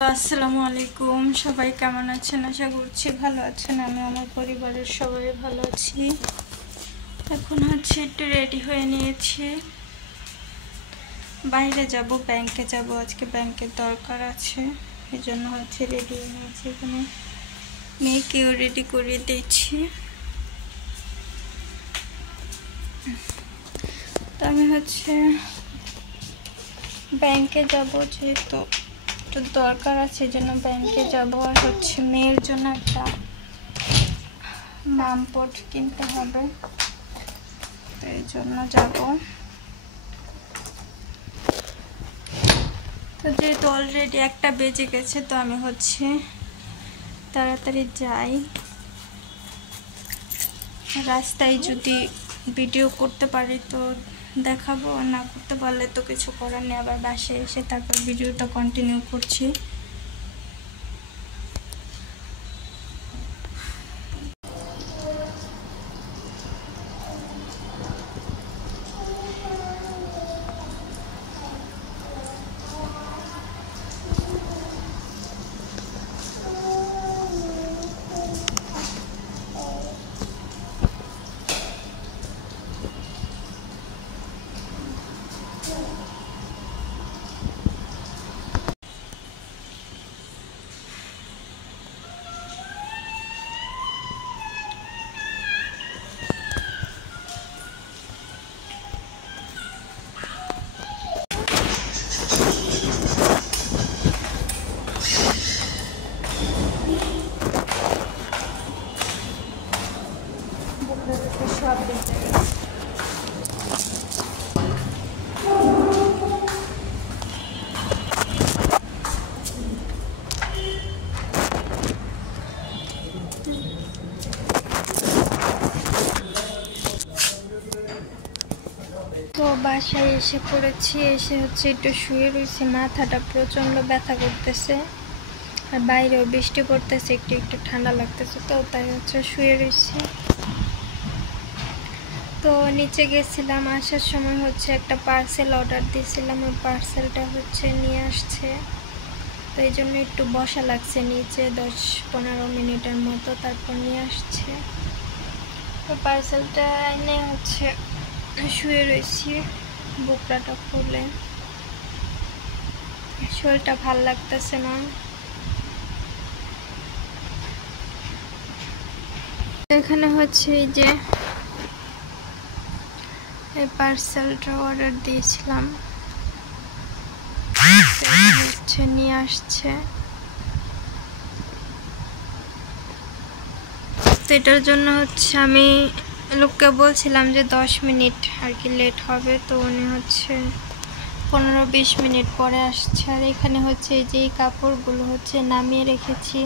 আসসালামু আলাইকুম, সবাই কেমন আছেন? আশা করছি ভালো আছেন। আমি আমার পরিবারের সবাই ভালো আছি। এখন একটু রেডি হয়ে নিয়েছি, বাইরে যাব, ব্যাংকে যাব। আজকে ব্যাংকের দরকার আছে, এই জন্য রেডি হয়ে নিয়েছি। এখানে মেয়েকেও রেডি করিয়ে দিচ্ছি। তো আমি ব্যাংকে যাব, যেহেতু একটু দরকার আছে, এই জন্য ব্যাংকে যাব। আর মেয়ের জন্য একটা মামপট কিনতে হবে, তো এই জন্য যাব। তো যেহেতু অলরেডি 1টা বেজে গেছে, তো আমি তাড়াতাড়ি যাই। রাস্তায় যদি ভিডিও করতে পারি তো দেখাবো, না করতে পারলে তো কিছু করার নেই। আবার বাসায় এসে তারপর ভিডিওটা কন্টিনিউ করছি। সব দিতে তো বাসায় এসে পড়েছি। এসে একটু শুয়ে রয়েছি, মাথাটা প্রচণ্ড ব্যথা করতেছে, আর বাইরেও বৃষ্টি পড়তেছে, একটু একটু ঠান্ডা লাগতেছে, তো তাই শুয়ে রয়েছি। তো নিচে গেছিলাম, আসার সময় একটা পার্সেল অর্ডার দিয়েছিলাম, ওই পার্সেলটা নিয়ে আসছে। তো এই জন্য একটু বসা লাগছে নিচে, 10-15 মিনিটের মতো, তারপর নিয়ে আসছে। তো পার্সেলটা এনে শুয়ে রয়েছি বুকলাটা খুলে। শরীরটা ভাল লাগতেছে না। এখানে এই যে এই পার্সেলটা অর্ডার দিয়েছিলাম, নিয়ে আসছে। তো এটার জন্য আমি লোককে বলছিলাম যে 10 মিনিট আর কি লেট হবে, তো উনি 15-20 মিনিট পরে আসছে। আর এখানে এই যে এই কাপড়গুলো নামিয়ে রেখেছি,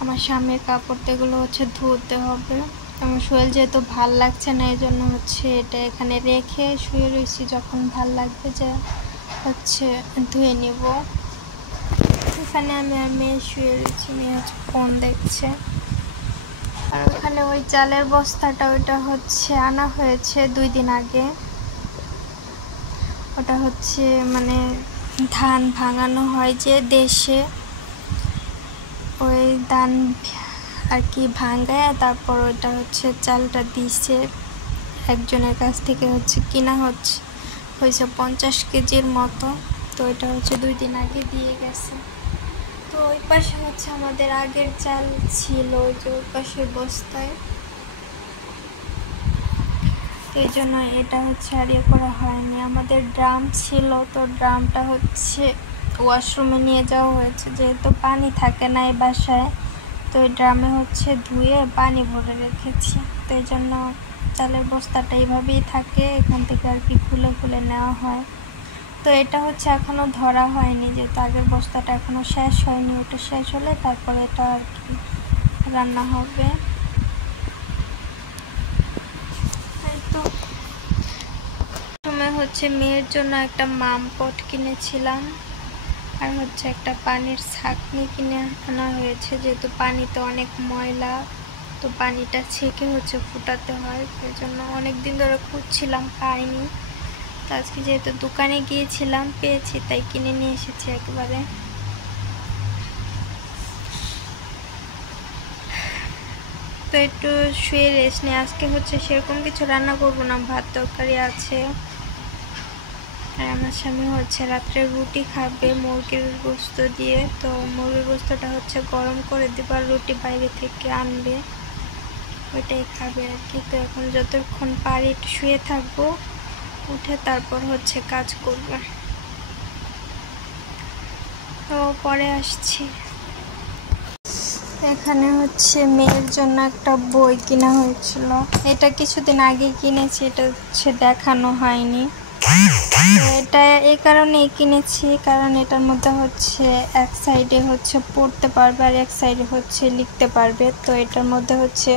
আমার স্বামীর কাপড়, এগুলো ধুতে হবে। আমার শরীর যেহেতু ভাল লাগছে না, এই জন্য এটা এখানে রেখে শুয়ে রয়েছি, যখন ভাল লাগবে যে ধুয়ে নিব। এখানে আমি আর মেয়ে শুয়ে রয়েছি, মেয়ে ফোন দেখছে। আর ওখানে ওই চালের বস্তাটা, ওইটা আনা হয়েছে 2 দিন আগে। ওটা মানে ধান ভাঙানো হয় যে দেশে, ওই ধান আর কি ভাঙায়, তারপর ওইটা চালটা দিছে একজনের কাছ থেকে, কিনা হয়েছে 50 কেজির মতো। তো এটা 2 দিন আগে দিয়ে গেছে। তো ওই পাশে আমাদের আগের চাল ছিল, যে ওই পাশের বস্তায়, তো এই জন্য এটা আর ইয়ে করা হয়নি। আমাদের ড্রাম ছিল, তো ড্রামটা ওয়াশরুমে নিয়ে যাওয়া হয়েছে, যেহেতু পানি থাকে না এই বাসায়, তো ওই ড্রামে ধুয়ে পানি ভরে রেখেছি। তো এই জন্য চালের বস্তাটা এইভাবেই থাকে, এখান থেকে আর কি খুলে খুলে নেওয়া হয়। তো এটা এখনো ধরা হয়নি, যেহেতু আগের বস্তাটা এখনো শেষ হয়নি, ওটা শেষ হলে তারপরে এটা আর কি রান্না হবে। তো সময় মেয়ের জন্য একটা মামপট কিনেছিলাম, আর একটা পানির ছাঁকনি কিনে আনা হয়েছে, যেহেতু পানিতে অনেক ময়লা, তো পানিটা ছেঁকে ফুটাতে হয়। সেই জন্য অনেক দিন ধরে খুঁজছিলাম, পাইনি। তো আজকে যেহেতু দোকানে গিয়েছিলাম, পেয়েছি, তাই কিনে নিয়ে এসেছি একবারে। তো একটু শুয়ে রেস্ট নিই। আজকে হচ্ছে সেরকম কিছু রান্না করব না, ভাত তরকারি আছে। আর আমার স্বামী হচ্ছে রাত্রে রুটি খাবে মুরগির গোস্ত দিয়ে। তো মুরগির গোস্তটা হচ্ছে গরম করে দেবার, রুটি বাইরে থেকে আনবে, ওইটাই খাবে আর কি। তো এখন যতক্ষণ পারি একটু শুয়ে থাকবো, উঠে তারপর হচ্ছে কাজ করব। তো পরে আসছি। এখানে হচ্ছে মেয়ের জন্য একটা বই কেনা হয়েছিল, এটা কিছুদিন আগে কিনেছি, এটা হচ্ছে দেখানো হয়নি। এটা এই কারণেই কিনেছি কারণ এটার মধ্যে হচ্ছে এক সাইডে হচ্ছে পড়তে পারবে আর এক সাইডে হচ্ছে লিখতে পারবে। তো এটার মধ্যে হচ্ছে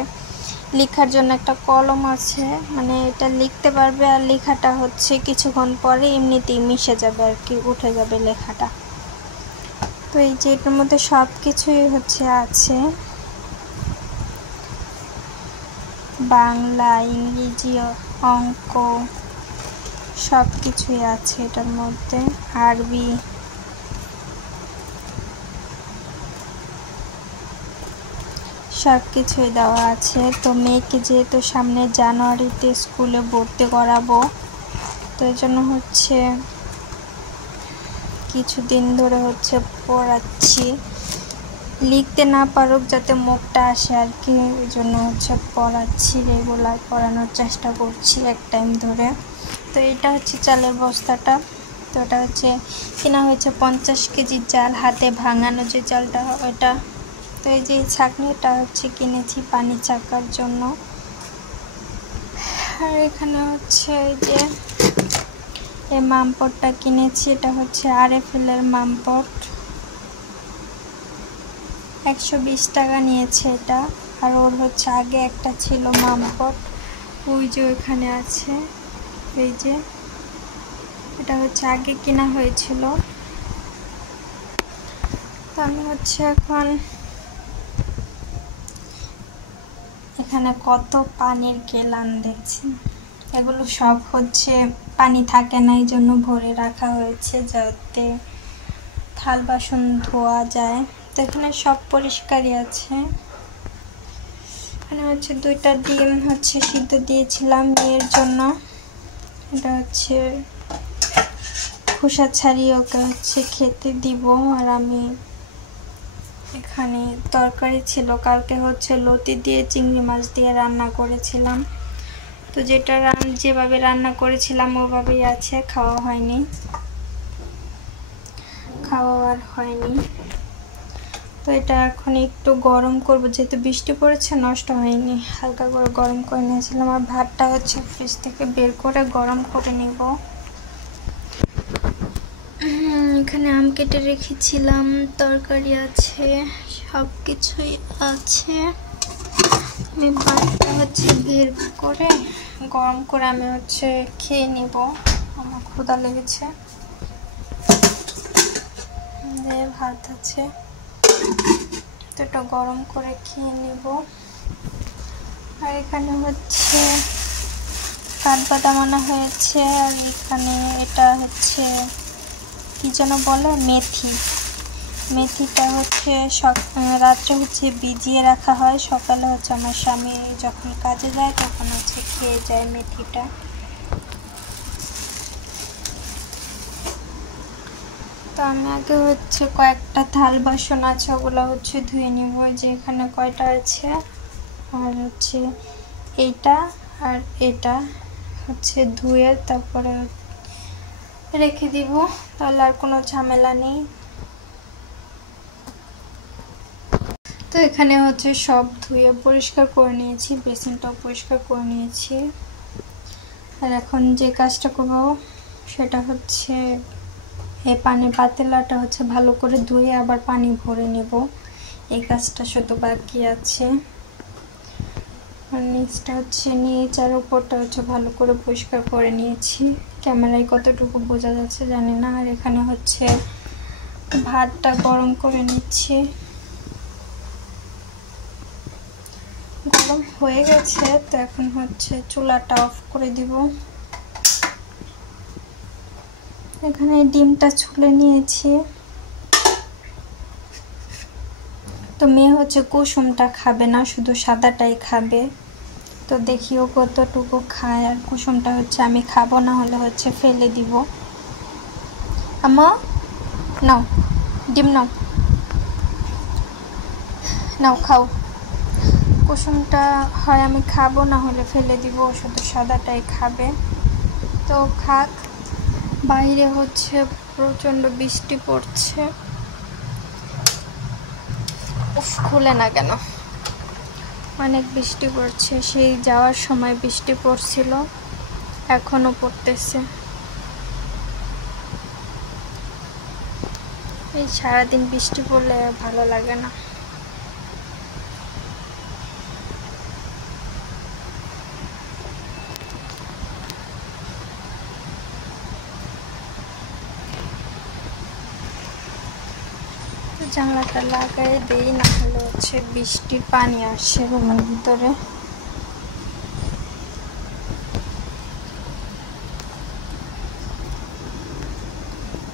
লেখার জন্য একটা কলম আছে, মানে এটা লিখতে পারবে আর লেখাটা হচ্ছে কিছুক্ষণ পরে এমনিতেই মিশে যাবে আর কি, উঠে যাবে লেখাটা। তো এই যে এটার মধ্যে সব কিছুই হচ্ছে আছে, বাংলা, ইংরেজি, অঙ্ক সব কিছুই আছে এটার মধ্যে, আরবি। সব কিছুই দেওয়া আছে। তো মেয়েকে যেহেতু সামনে জানুয়ারিতে স্কুলে ভর্তি করাবো, তো এই জন্য হচ্ছে কিছুদিন ধরে হচ্ছে পড়াচ্ছি, লিখতে না পারুক যাতে মুখটা আসে আর কি, ওই জন্য হচ্ছে পড়াচ্ছি, রেগুলার পড়ানোর চেষ্টা করছি এক টাইম ধরে। তো এটা হচ্ছে চালের বস্তাটা, তো এটা হচ্ছে কেনা হয়েছে 50 কেজি চাল, হাতে ভাঙানো যে চালটা ওইটা। তো এই যে ছাঁকনিটা হচ্ছে কিনেছি পানি ছাকার জন্য। আর এখানে হচ্ছে এই যে এই মামপটটা কিনেছি, এটা হচ্ছে আরএফএল-এর মামপট, 120 টাকা নিয়েছে এটা। আর ওর হচ্ছে আগে একটা ছিল মামপট, ওই যে ওইখানে আছে, এই যে এটা হচ্ছে আগে কেনা হয়েছিল। তো আমি হচ্ছে এখন এখানে কত পানির গ্যালান দেখছি, এগুলো সব হচ্ছে পানি থাকে না, এই জন্য ভরে রাখা হয়েছে যাতে থাল বাসন ধোয়া যায়। তো এখানে সব পরিষ্কারই আছে। এখানে হচ্ছে 2টা ডিম হচ্ছে সিদ্ধ দিয়েছিলাম মেয়ের জন্য, এটা হচ্ছে খোসা ছাড়িয়ে ওকে হচ্ছে খেতে দিব। আর আমি এখানে তরকারি ছিল, কালকে হচ্ছে লতি দিয়ে চিংড়ি মাছ দিয়ে রান্না করেছিলাম, তো যেটা যেভাবে রান্না করেছিলাম ওভাবেই আছে, খাওয়া হয়নি, খাওয়া আর হয়নি। তো এটা এখন একটু গরম করব, যেহেতু বৃষ্টি পড়েছে নষ্ট হয়নি, হালকা করে গরম করে নিয়েছিলাম। আর ভাতটা হচ্ছে ফ্রিজ থেকে বের করে গরম করে নিব। এখানে আম কেটে রেখেছিলাম, তরকারি আছে, সব কিছুই আছে। আমি ভাতটা হচ্ছে বের করে গরম করে আমি হচ্ছে খেয়ে নিব, আমার ক্ষুধা লেগেছে। ভাত আছে, তো এটা গরম করে খেয়ে নিব। আর এখানে হচ্ছে কাঠবাদাম আনা হয়েছে, আর এখানে এটা হচ্ছে কি যেন বলে, মেথি। মেথিটা হচ্ছে রাত্রে হচ্ছে ভিজিয়ে রাখা হয়, সকালে হচ্ছে আমার স্বামী যখন কাজে যায় তখন হচ্ছে খেয়ে যায় মেথিটা। তো আমি আগে হচ্ছে কয়েকটা থাল বাসন আছে ওগুলো হচ্ছে ধুয়ে নিব, যে এখানে কয়টা আছে, আর হচ্ছে এইটা আর এটা হচ্ছে ধুয়ে তারপরে রেখে দিব, তাহলে আর কোনো ঝামেলা নেই। তো এখানে হচ্ছে সব ধুয়ে পরিষ্কার করে নিয়েছি, বেসিনটাও পরিষ্কার করে নিয়েছি। আর এখন যে কাজটা করব সেটা হচ্ছে এই পানির পাতিলাটা হচ্ছে ভালো করে ধুয়ে আবার পানি ভরে নেব, এই কাজটা শুধু বাকি আছে। আর নিচটা হচ্ছে নিচ আর উপরটা হচ্ছে ভালো করে পরিষ্কার করে নিয়েছি, ক্যামেরায় কতটুকু বোঝা যাচ্ছে জানি না। আর এখানে হচ্ছে ভাতটা গরম করে নিচ্ছি, গরম হয়ে গেছে, তো এখন হচ্ছে চুলাটা অফ করে দিব। এখানে ডিমটা ছুলে নিয়েছি, তো মেয়ে হচ্ছে কুসুমটা খাবে না, শুধু সাদাটাই খাবে। তো দেখিও কতটুকু খায়। আর কুসুমটা হচ্ছে আমি খাবো, না হলে হচ্ছে ফেলে দিব। আম্মা নাও ডিম, নাও নাও খাও। কুসুমটা হয় আমি খাবো, না হলে ফেলে দিব, শুধু সাদাটাই খাবে। তো খাক। বাইরে হচ্ছে প্রচণ্ড বৃষ্টি পড়ছে। উফ, খুলে না কেন? অনেক বৃষ্টি পড়ছে। সেই যাওয়ার সময় বৃষ্টি পড়ছিল, এখনো পড়তেছে। এই সারাদিন বৃষ্টি পড়লে ভালো লাগে না। জানলাটা লাগাই দিই, না হলে হচ্ছে বৃষ্টির পানি আসে রুমের ভিতরে।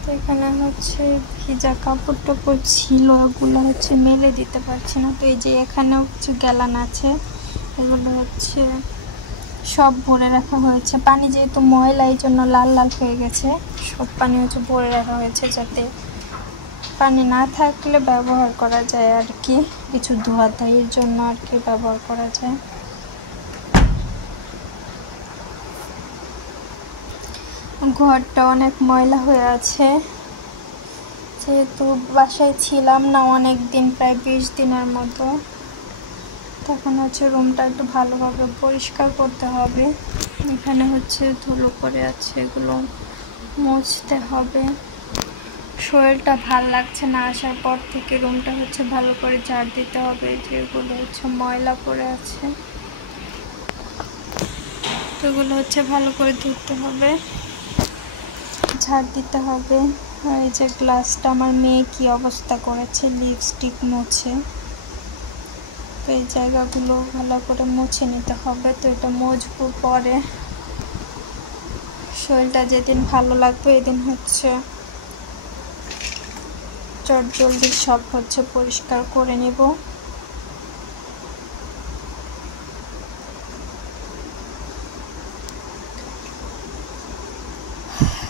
তো এখানে হচ্ছে ভিজা কাপড় টাপড় ছিল, ওগুলো হচ্ছে মেলে দিতে পারছি না। তো এই যে এখানেও কিছু গ্যালান আছে, এগুলো হচ্ছে সব ভরে রাখা হয়েছে। পানি যেহেতু ময়লা, এই জন্য লাল লাল হয়ে গেছে। সব পানি হচ্ছে ভরে রাখা হয়েছে, যাতে পানি না থাকলে ব্যবহার করা যায় আর কি, কিছু ধোয়া ধোয়ির জন্য আর কি ব্যবহার করা যায়। ঘরটা অনেক ময়লা হয়ে আছে, যেহেতু বাসায় ছিলাম না অনেক দিন, প্রায় 20 দিনের মতো। তখন হচ্ছে রুমটা একটু ভালোভাবে পরিষ্কার করতে হবে। এখানে হচ্ছে ধুলো পড়ে আছে, এগুলো মুছতে হবে। শরীরটা ভাল লাগছে না, আসার পর থেকে রুমটা হচ্ছে ভালো করে ঝাড় দিতে হবে, যেগুলো হচ্ছে ময়লা পড়ে আছে তো এগুলো হচ্ছে ভালো করে ধুতে হবে, ঝাড় দিতে হবে। আর এই যে গ্লাসটা আমার মেয়ে কি অবস্থা করেছে, লিপস্টিক মুছে। তো এই জায়গাগুলো ভালো করে মুছে নিতে হবে। তো এটা মুছবো পরে। শরীরটা যেদিন ভালো লাগবে এদিন হচ্ছে চট জলদি সব হচ্ছে পরিষ্কার করে নেব।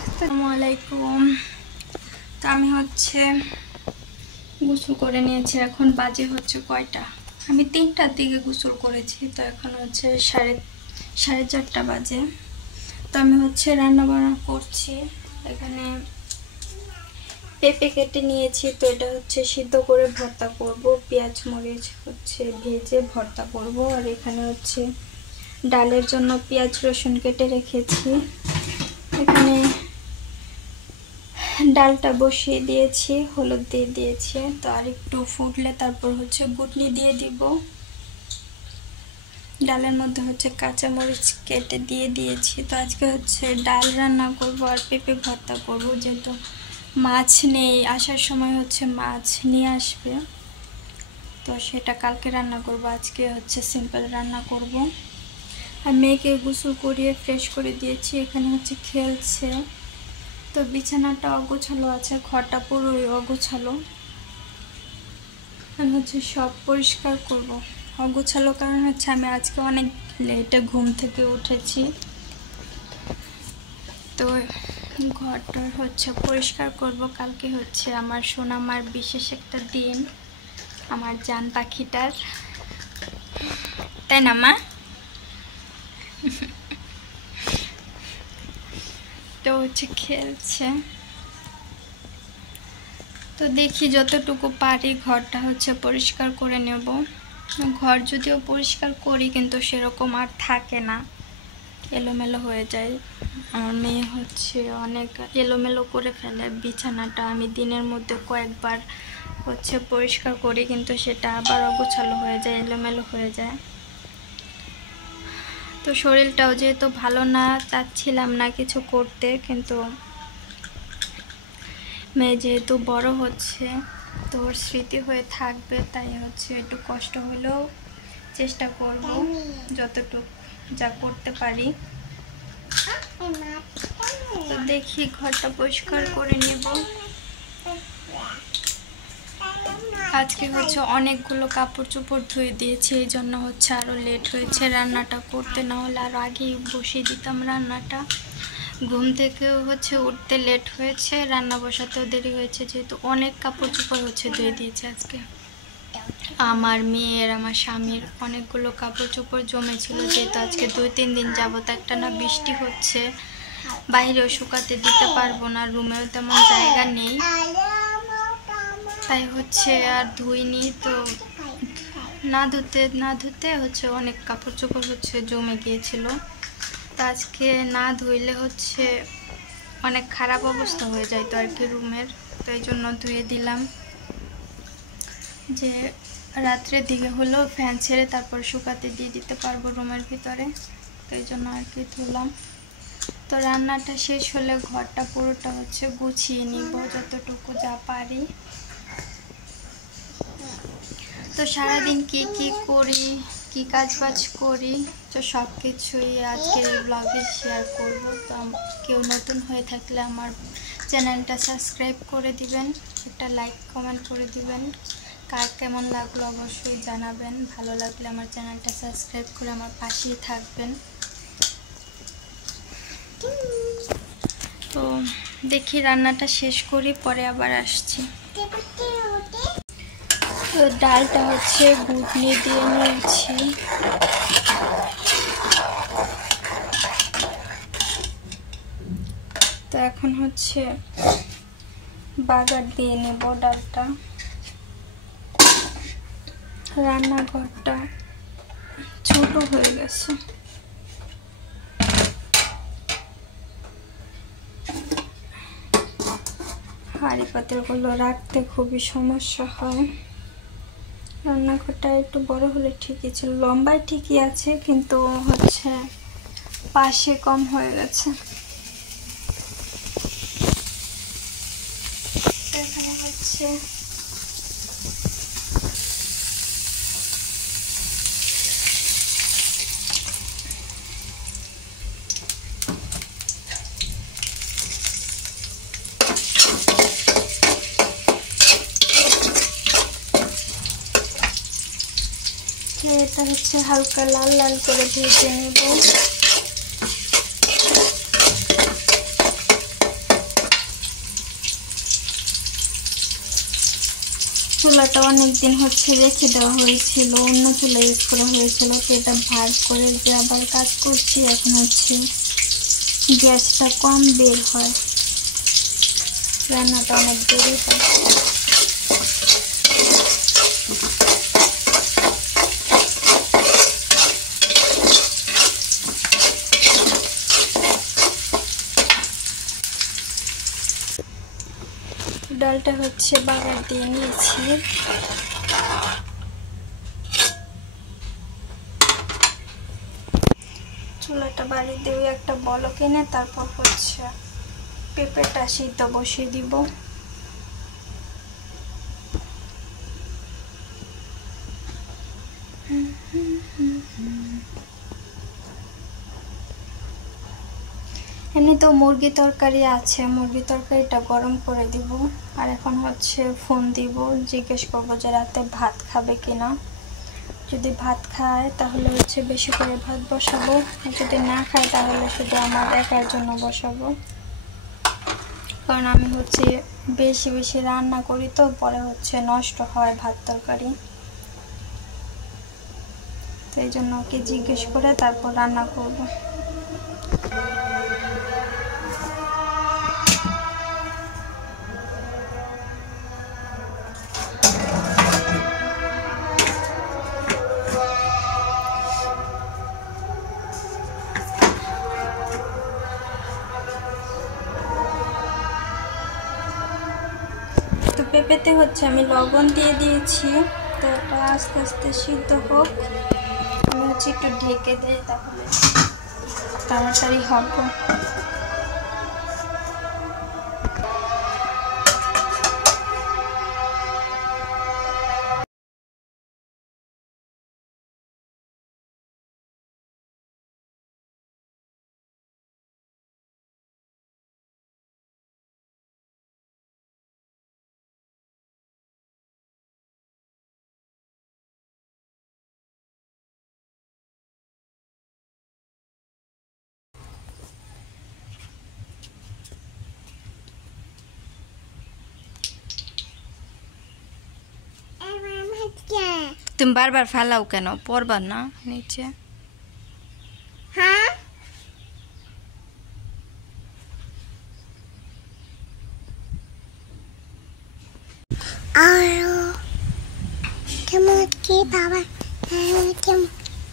আসসালামু আলাইকুম। তো আমি হচ্ছে গোসল করে নিয়েছি। এখন বাজে হচ্ছে কয়টা, আমি 3টার দিকে গোসল করেছি। তো এখন হচ্ছে সাড়ে 4টা বাজে। তো আমি হচ্ছে রান্না বান্না করছি। এখানে পেঁপে কেটে নিয়েছি, তো এটা হচ্ছে সিদ্ধ করে ভর্তা করব। পেঁয়াজ মরিচ হচ্ছে ভেজে ভর্তা করব। আর এখানে হচ্ছে ডালের জন্য পেঁয়াজ রসুন কেটে রেখেছি। এখানে ডালটা বসিয়ে দিয়েছি, হলুদ দিয়ে দিয়েছি। তো আর একটু ফুটলে তারপর হচ্ছে গুটনি দিয়ে দিব। ডালের মধ্যে হচ্ছে কাঁচা মরিচ কেটে দিয়ে দিয়েছি। তো আজকে হচ্ছে ডাল রান্না করব আর পেঁপে ভর্তা করব, যেহেতু মাছ নেই। আসার সময় হচ্ছে মাছ নিয়ে আসবে, তো সেটা কালকে রান্না করব। আজকে হচ্ছে সিম্পল রান্না করব। আর মেয়েকে গোসল করিয়ে ফ্রেশ করে দিয়েছি, এখানে হচ্ছে খেলছে। তো বিছানাটা অগোছালো আছে, ঘরটা পুরোই অগোছালো। আমি হচ্ছে সব পরিষ্কার করব। অগোছালো কারণ হচ্ছে আমি আজকে অনেক লেটে ঘুম থেকে উঠেছি। তো ঘরটা হচ্ছে পরিষ্কার করব। কালকে হচ্ছে আমার সোনামার বিশেষ একটা দিন, আমার জান পাখিটার, তাই না মা? তো হচ্ছে খেলছে। তো দেখি যতটুকু পারি ঘরটা হচ্ছে পরিষ্কার করে নেব। ঘর যদিও পরিষ্কার করি, কিন্তু সেরকম আর থাকে না, এলোমেলো হয়ে যায়। আমার মেয়ে হচ্ছে অনেক এলোমেলো করে ফেলে বিছানাটা। আমি দিনের মধ্যে কয়েকবার হচ্ছে পরিষ্কার করি, কিন্তু সেটা আবার অগোছালো হয়ে যায়, এলোমেলো হয়ে যায়। তো শরীরটাও যেহেতু ভালো না, চাচ্ছিলাম না কিছু করতে, কিন্তু মেয়ে যেহেতু বড় হচ্ছে, তো ওর স্মৃতি হয়ে থাকবে, তাই হচ্ছে একটু কষ্ট হলেও চেষ্টা করব যতটুকু যা করতে পারি। তো দেখি ঘরটা পরিষ্কার করে নেব। আজকে হচ্ছে অনেকগুলো কাপড় চোপড় ধুয়ে দিয়েছি, এই জন্য হচ্ছে আরও লেট হয়েছে রান্নাটা করতে, না হলে আর আগেই বসিয়ে দিতাম রান্নাটা। ঘুম থেকেও হচ্ছে উঠতে লেট হয়েছে, রান্না বসাতেও দেরি হয়েছে, যেহেতু অনেক কাপড় চোপড় হচ্ছে ধুয়ে দিয়েছে আজকে। আমার মেয়ের, আমার স্বামীর অনেকগুলো কাপড় চোপড় জমেছিল, যেহেতু আজকে 2-3 দিন যাবত একটা না বৃষ্টি হচ্ছে, বাইরেও শুকাতে দিতে পারবো না, রুমেও তেমন জায়গা নেই, তাই হচ্ছে আর ধুইনি। তো না ধুতে হচ্ছে অনেক কাপড় চোপড় হচ্ছে জমে গিয়েছিল, তো আজকে না ধুইলে হচ্ছে অনেক খারাপ অবস্থা হয়ে যায় তো আর কি রুমের, তো এই জন্য ধুয়ে দিলাম, যে রাত্রের দিকে হলেও ফ্যান ছেড়ে তারপর শুকাতে দিয়ে দিতে পারবো রুমের ভিতরে, তো এই জন্য আর কি ধুলাম। তো রান্নাটা শেষ হলে ঘরটা পুরোটা হচ্ছে গুছিয়ে নিব যতটুকু যা পারি। তো সারাদিন কি কি করি, কি কাজবাজ করি, তো সব কিছুই আজকের এই ব্লগে শেয়ার করব। তো কেউ নতুন হয়ে থাকলে আমার চ্যানেলটা সাবস্ক্রাইব করে দিবেন, একটা লাইক কমেন্ট করে দিবেন, কার কেমন লাগলো অবশ্যই জানাবেন, ভালো লাগলে আমার চ্যানেলটা সাবস্ক্রাইব করে আমার পাশেই থাকবেন। তো দেখি রান্নাটা শেষ করি, পরে আবার আসছি। তো ডালটা হচ্ছে ঘুটনি দিয়ে নিয়েছি, তো এখন হচ্ছে বাগার দিয়ে নেব ডালটা। রান্নাঘরটা ছোট হয়ে গেছে, হাঁড়ি পাতিলগুলো রাখতে খুবই সমস্যা হয়। রান্নাঘরটা একটু বড় হলে ঠিকই ছিল, লম্বায় ঠিকই আছে, কিন্তু হচ্ছে পাশে কম হয়ে গেছে। এখানে হচ্ছে এটা হচ্ছে হালকা লাল লাল করে ভেজে নেব। চুলাটা অনেকদিন হচ্ছে রেখে দেওয়া হয়েছিল, অন্য চুলা ইউজ করা হয়েছিল, তো এটা ভাগ করে যে আবার কাজ করছি, এখন হচ্ছে গ্যাসটা কম বের হয়, রান্নাটা অনেক দেরি হয়। ডালটা হচ্ছে বাগার দিয়ে নিয়েছি, চুলাটা বাড়ি দিয়ে একটা বলক এনে তারপর হচ্ছে পেঁপেটা সিদ্ধ বসিয়ে দিব। এমনি তো মুরগি তরকারি আছে, মুরগি তরকারিটা গরম করে দিব, আর এখন হচ্ছে ফোন দিব, জিজ্ঞেস করবো যে রাতে ভাত খাবে কিনা, যদি ভাত খায় তাহলে হচ্ছে বেশি করে ভাত বসাবো, আর যদি না খায় তাহলে শুধু আমার একার জন্য বসাবো, কারণ আমি হচ্ছে বেশি বেশি রান্না করি, তো পরে হচ্ছে নষ্ট হয় ভাত তরকারি, তো এই জন্য ওকে জিজ্ঞেস করে তারপর রান্না করব। তো পেঁপেতে হচ্ছে আমি লবণ দিয়ে দিয়েছি, তো এটা আস্তে আস্তে সিদ্ধ হোক, আমি হচ্ছে একটু ঢেকে দিই, তাহলে তাড়াতাড়ি হবে। তুমি বারবার ফেলাও কেন? পড়বা না নিচে? হ্যাঁ আর কেমন কি বাবা কেমন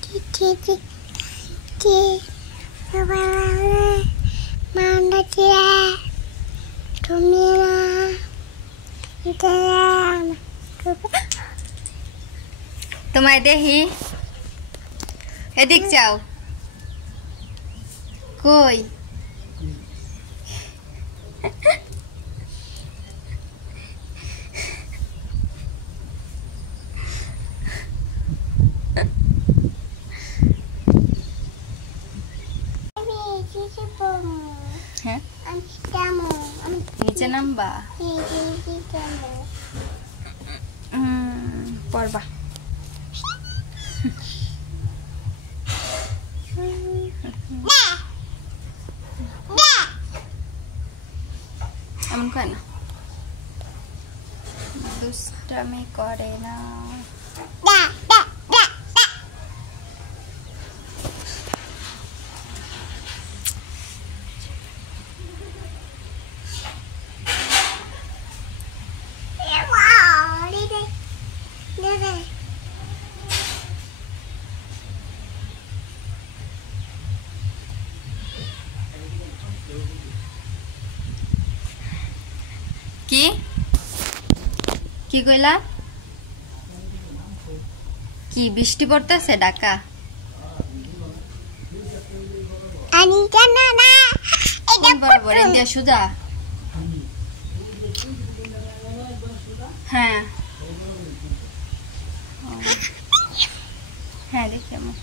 কি কি কি কি বাবা মান্ডা দিয়ে তুমি না তোমায় দেখি, এদিক যাও। কই? হ্যাঁ নিচে নামবা? পড়বা। এমন করে না, দুষ্টামি করে না। কি কি কইলা? কি বৃষ্টি পড়তেছে ঢাকা? আমি জানা না কোন বরাবর ইন্ডিয়া সুজা? হ্যাঁ হ্যাঁ দেখি আমার